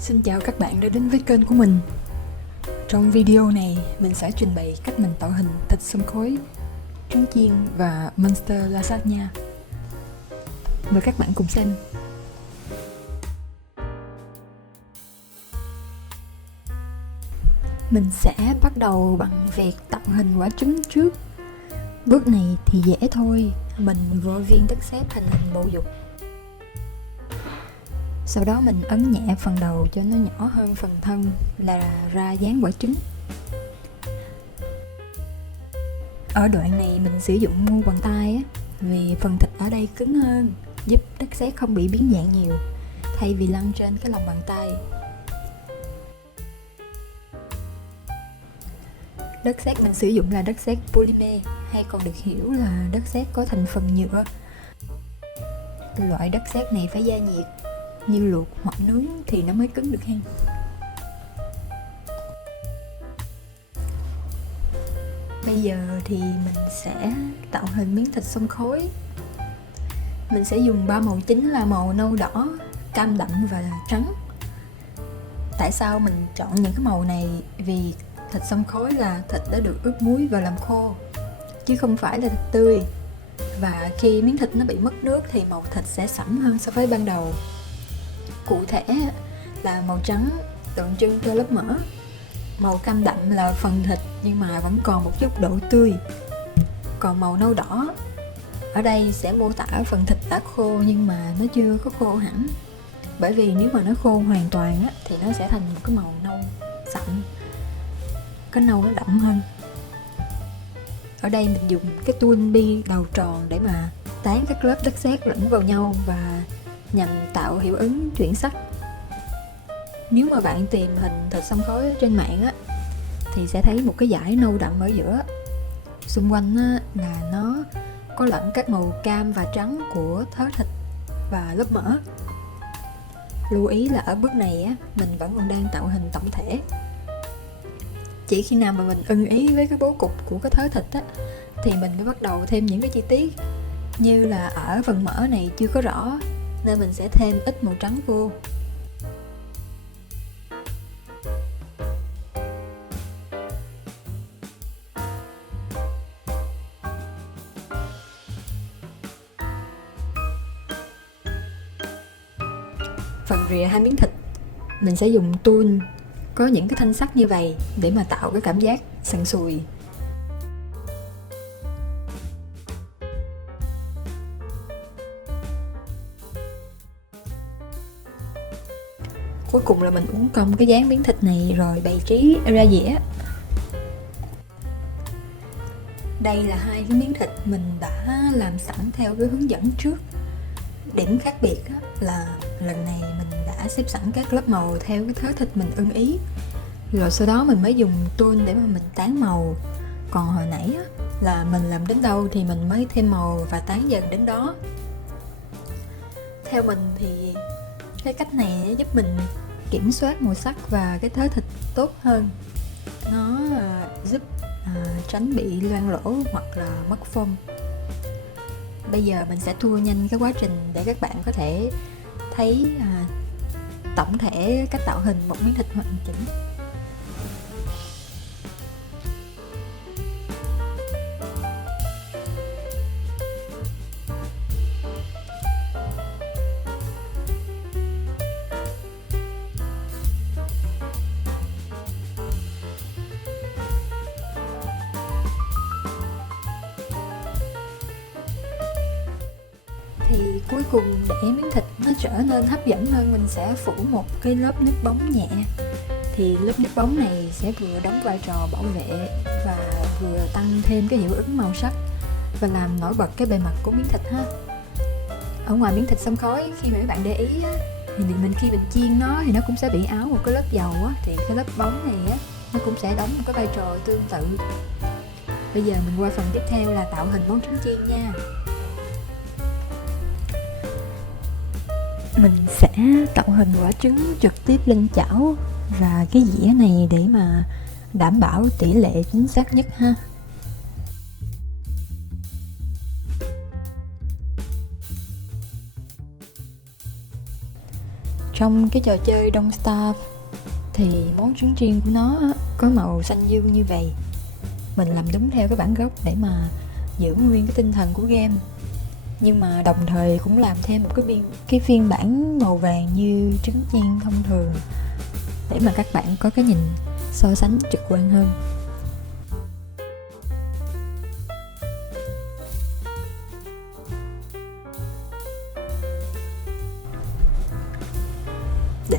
Xin chào các bạn đã đến với kênh của mình. Trong video này, mình sẽ trình bày cách mình tạo hình thịt xông khói, trứng chiên và Monster Lasagna. Mời các bạn cùng xem. Mình sẽ bắt đầu bằng việc tạo hình quả trứng trước. Bước này thì dễ thôi, mình vò viên đất sét thành hình bầu dục. Sau đó mình ấn nhẹ phần đầu cho nó nhỏ hơn phần thân là ra dáng quả trứng. Ở đoạn này mình sử dụng mu bàn tay á, vì phần thịt ở đây cứng hơn, giúp đất sét không bị biến dạng nhiều, thay vì lăn trên cái lòng bàn tay. Đất sét mình sử dụng là đất sét polymer, hay còn được hiểu là đất sét có thành phần nhựa. Loại đất sét này phải gia nhiệt, như luộc hoặc nướng thì nó mới cứng được ha. Bây giờ thì mình sẽ tạo hình miếng thịt xông khói. Mình sẽ dùng 3 màu chính là màu nâu đỏ, cam đậm và trắng. Tại sao mình chọn những cái màu này? Vì thịt xông khói là thịt đã được ướp muối và làm khô, chứ không phải là thịt tươi. Và khi miếng thịt nó bị mất nước thì màu thịt sẽ sẫm hơn so với ban đầu. Cụ thể là màu trắng tượng trưng cho lớp mỡ, màu cam đậm là phần thịt nhưng mà vẫn còn một chút độ tươi, còn màu nâu đỏ ở đây sẽ mô tả phần thịt đã khô nhưng mà nó chưa có khô hẳn, bởi vì nếu mà nó khô hoàn toàn á, thì nó sẽ thành một cái màu nâu sậm, cái nâu nó đậm hơn. Ở đây mình dùng cái tuôn bi đầu tròn để mà tán các lớp đất sét lẫn vào nhau và nhằm tạo hiệu ứng chuyển sắc. Nếu mà bạn tìm hình thịt xông khói trên mạng á, thì sẽ thấy một cái dải nâu đậm ở giữa. Xung quanh á, là nó có lẫn các màu cam và trắng của thớ thịt và lớp mỡ. Lưu ý là ở bước này á, mình vẫn còn đang tạo hình tổng thể. Chỉ khi nào mà mình ưng ý với cái bố cục của cái thớ thịt á, thì mình mới bắt đầu thêm những cái chi tiết. Như là ở phần mỡ này chưa có rõ, nên mình sẽ thêm ít màu trắng vô. Phần rìa hai miếng thịt, mình sẽ dùng tool có những cái thanh sắt như vậy để mà tạo cái cảm giác sần sùi. Cuối cùng là mình uốn cong cái dáng miếng thịt này rồi bày trí ra dĩa. Đây là hai cái miếng thịt mình đã làm sẵn theo cái hướng dẫn trước. Điểm khác biệt là lần này mình đã xếp sẵn các lớp màu theo cái thớ thịt mình ưng ý, rồi sau đó mình mới dùng tool để mà mình tán màu. Còn hồi nãy là mình làm đến đâu thì mình mới thêm màu và tán dần đến đó. Theo mình thì cái cách này giúp mình kiểm soát màu sắc và cái thớ thịt tốt hơn. Nó giúp tránh bị loang lỗ hoặc là mất phông. Bây giờ mình sẽ tua nhanh cái quá trình để các bạn có thể thấy tổng thể cách tạo hình một miếng thịt hoàn chỉnh. Thì cuối cùng để miếng thịt nó trở nên hấp dẫn hơn, mình sẽ phủ một cái lớp nước bóng nhẹ. Thì lớp nước bóng này sẽ vừa đóng vai trò bảo vệ và vừa tăng thêm cái hiệu ứng màu sắc và làm nổi bật cái bề mặt của miếng thịt ha. Ở ngoài miếng thịt xông khói, khi mà các bạn để ý thì khi mình chiên nó thì nó cũng sẽ bị áo một cái lớp dầu thì cái lớp bóng này nó cũng sẽ đóng một cái vai trò tương tự. Bây giờ mình qua phần tiếp theo là tạo hình món trứng chiên nha. Mình sẽ tạo hình quả trứng trực tiếp lên chảo và cái dĩa này để mà đảm bảo tỷ lệ chính xác nhất ha. trong cái trò chơi Don't Starve thì món trứng chiên của nó có màu xanh dương như vậy. Mình làm đúng theo cái bản gốc để mà giữ nguyên cái tinh thần của game, nhưng mà đồng thời cũng làm thêm một cái phiên bản màu vàng như trứng chiên thông thường để mà các bạn có cái nhìn so sánh trực quan hơn.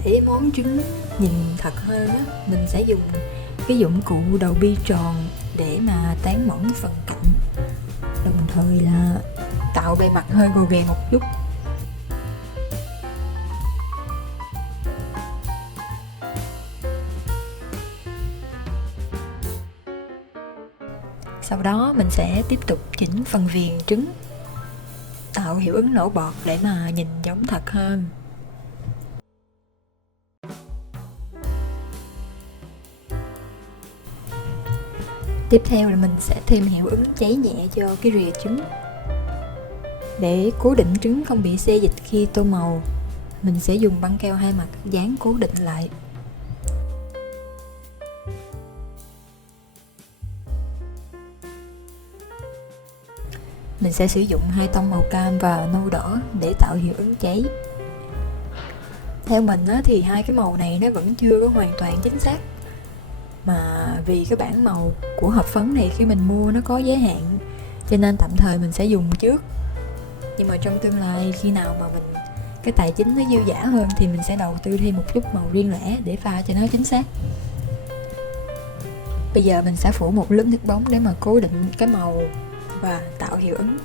Để món trứng nhìn thật hơn á, mình sẽ dùng cái dụng cụ đầu bi tròn để mà tán mỏng phần cạnh, đồng thời là tạo bề mặt hơi gồ ghề một chút. Sau đó mình sẽ tiếp tục chỉnh phần viền trứng, tạo hiệu ứng nổi bọt để mà nhìn giống thật hơn. Tiếp theo là mình sẽ thêm hiệu ứng cháy nhẹ cho cái rìa trứng. Để cố định trứng không bị xê dịch khi tô màu, mình sẽ dùng băng keo hai mặt dán cố định lại. Mình sẽ sử dụng hai tông màu cam và nâu đỏ để tạo hiệu ứng cháy. Theo mình thì hai cái màu này nó vẫn chưa có hoàn toàn chính xác, mà vì cái bảng màu của hộp phấn này khi mình mua nó có giới hạn, cho nên tạm thời mình sẽ dùng trước. Nhưng mà trong tương lai khi nào mà mình cái tài chính nó dư dả hơn thì mình sẽ đầu tư thêm một chút màu riêng lẻ để pha cho nó chính xác. Bây giờ mình sẽ phủ một lớp nước bóng để mà cố định cái màu và tạo hiệu ứng.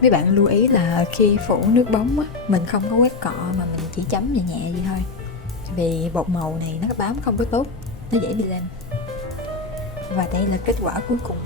Mấy bạn lưu ý là khi phủ nước bóng á, mình không có quét cọ mà mình chỉ chấm nhẹ nhẹ vậy thôi, vì bột màu này nó bám không có tốt, nó dễ bị lem. Và đây là kết quả cuối cùng.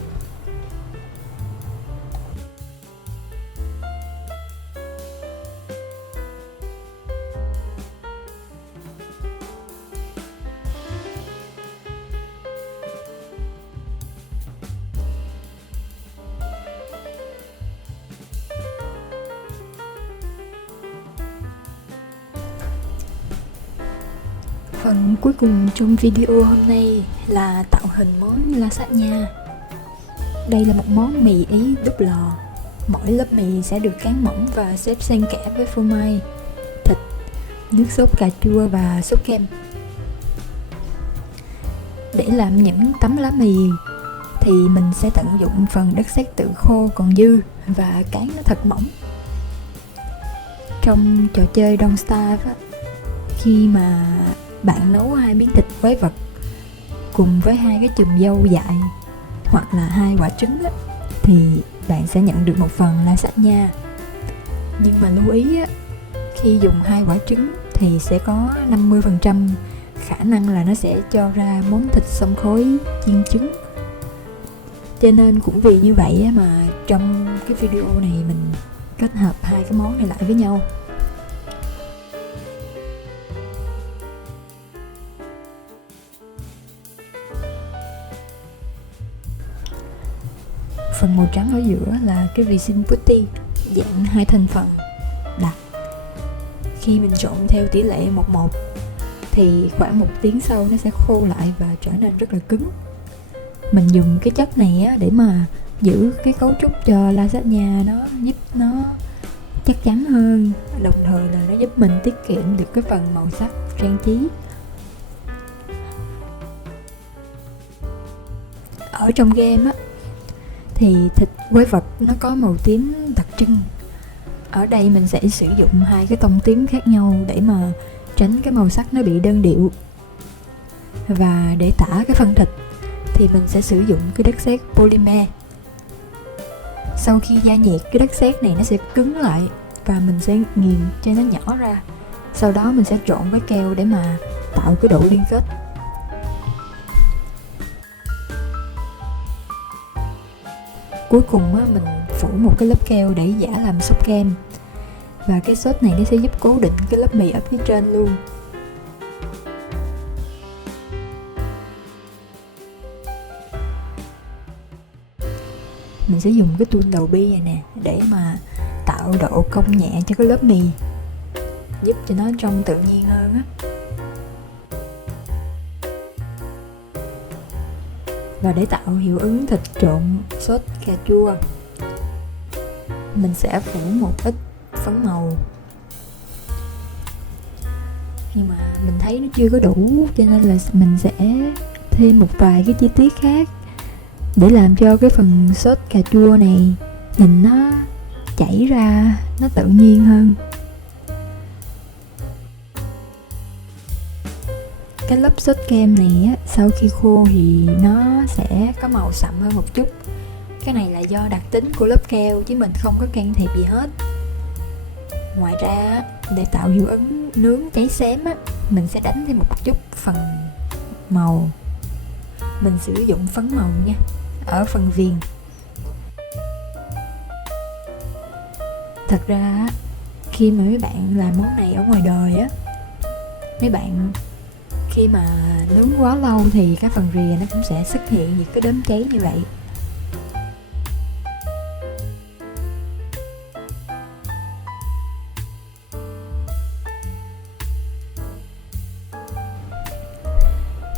Phần cuối cùng trong video hôm nay là tạo hình món lasagna. Đây là một món mì Ý đúc lò. Mỗi lớp mì sẽ được cán mỏng và xếp xen kẽ với phô mai, thịt, nước sốt cà chua và sốt kem. Để làm những tấm lá mì thì mình sẽ tận dụng phần đất sét tự khô còn dư và cán nó thật mỏng. Trong trò chơi Don't Starve, khi mà bạn nấu hai miếng thịt quái vật cùng với hai cái chùm dâu dại hoặc là hai quả trứng á, thì bạn sẽ nhận được một phần lasagna. Nhưng mà lưu ý á, khi dùng hai quả trứng thì sẽ có 50% khả năng là nó sẽ cho ra món thịt xông khói chiên trứng. Cho nên cũng vì như vậy á, mà trong cái video này mình kết hợp hai cái món này lại với nhau. Phần màu trắng ở giữa là cái resin putty dạng hai thành phần đặc. Khi mình trộn theo tỷ lệ 1:1 thì khoảng 1 tiếng sau nó sẽ khô lại và trở nên rất là cứng. Mình dùng cái chất này để mà giữ cái cấu trúc cho lasagna, nó giúp nó chắc chắn hơn, đồng thời là nó giúp mình tiết kiệm được cái phần màu sắc trang trí. Ở trong game thì thịt quái vật nó có màu tím đặc trưng. Ở đây mình sẽ sử dụng hai cái tông tím khác nhau để mà tránh cái màu sắc nó bị đơn điệu. Và để tả cái phần thịt thì mình sẽ sử dụng cái đất sét polymer. Sau khi gia nhiệt, cái đất sét này nó sẽ cứng lại và mình sẽ nghiền cho nó nhỏ ra. Sau đó mình sẽ trộn với keo để mà tạo cái độ liên kết. Cuối cùng mình phủ một cái lớp keo để giả làm sốt kem. Và cái sốt này nó sẽ giúp cố định cái lớp mì ở phía trên luôn. Mình sẽ dùng cái tool đầu bi này nè để mà tạo độ cong nhẹ cho cái lớp mì. giúp cho nó trông tự nhiên hơn á. Và để tạo hiệu ứng thịt trộn sốt cà chua, mình sẽ phủ một ít phấn màu. khi mà mình thấy nó chưa có đủ, cho nên là mình sẽ thêm một vài cái chi tiết khác để làm cho cái phần sốt cà chua này nhìn nó chảy ra, nó tự nhiên hơn. Cái lớp sốt kem này á, sau khi khô thì nó sẽ có màu sậm hơn một chút. Cái này là do đặc tính của lớp keo chứ mình không có can thiệp gì hết. Ngoài ra, để tạo hiệu ứng nướng cháy xém á, mình sẽ đánh thêm một chút phần màu. Mình sử dụng phấn màu nha, ở phần viền. Thật ra khi mà mấy bạn làm món này ở ngoài đời á, mấy bạn khi mà nướng quá lâu thì cái phần rìa nó cũng sẽ xuất hiện những cái đốm cháy như vậy.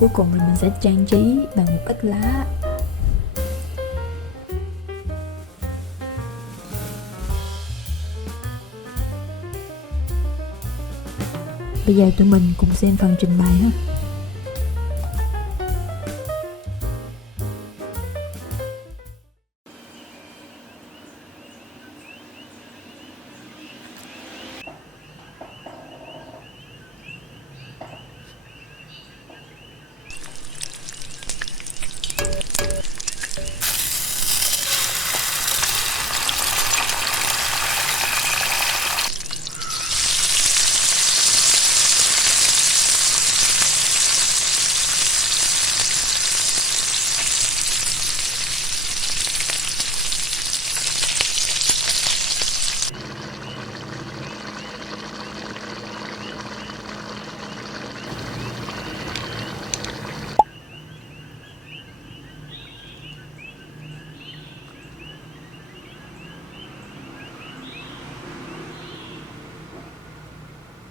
Cuối cùng thì mình sẽ trang trí bằng một ít lá. Bây giờ tụi mình cùng xem phần trình bày ha.